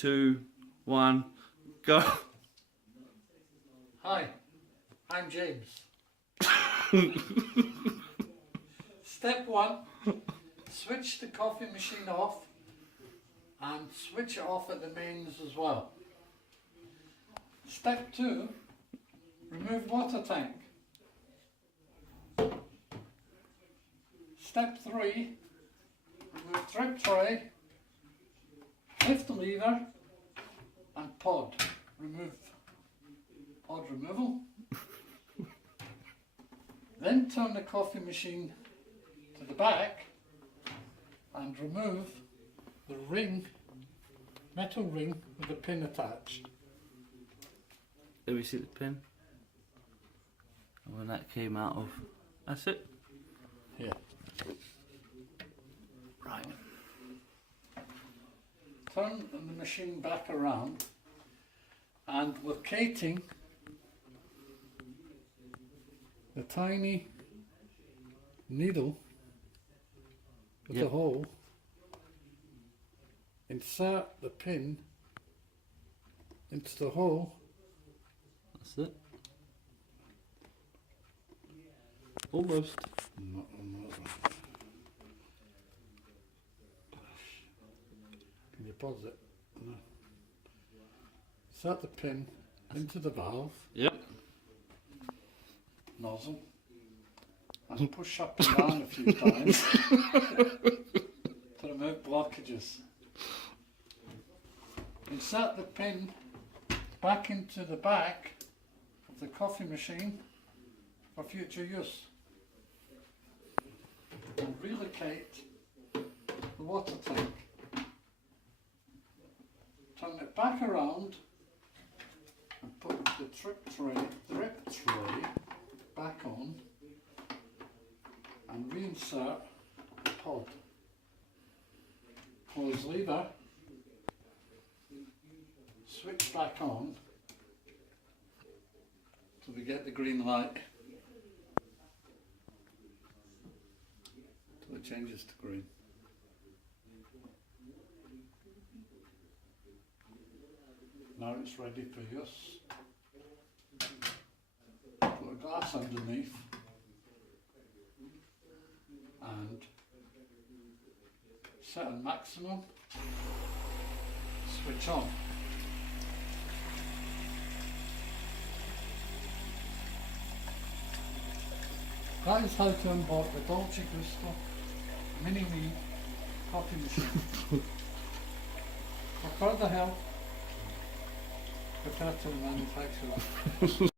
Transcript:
2, 1, go. Hi, I'm James. Step 1, switch the coffee machine off and switch it off at the mains as well. Step 2, remove water tank. Step 3, remove drip tray, lift the lever and pod. Remove pod removal. Then turn the coffee machine to the back and remove the ring, metal ring with the pin attached. Let me see the pin. And when that came out of, that's it. Here. Right. Turn the machine back around and locating the tiny needle with the Yep. hole, insert the pin into the hole That's it. Almost. Not. Can you pause it? No. Insert the pin into the valve Yep. nozzle and push up and down a few times to remove blockages. Insert the pin back into the back of the coffee machine for future use. And relocate the water tank. Turn it back around and put the drip tray back on and reinsert the pod. Close lever, switch back on till we get the green light, till it changes to green. Now it's ready for use. Put a glass underneath and set on maximum, switch on. That is how to unbolt the Dolce Gusto Mini Me coffee machine. For further help, refer to the manufacturer.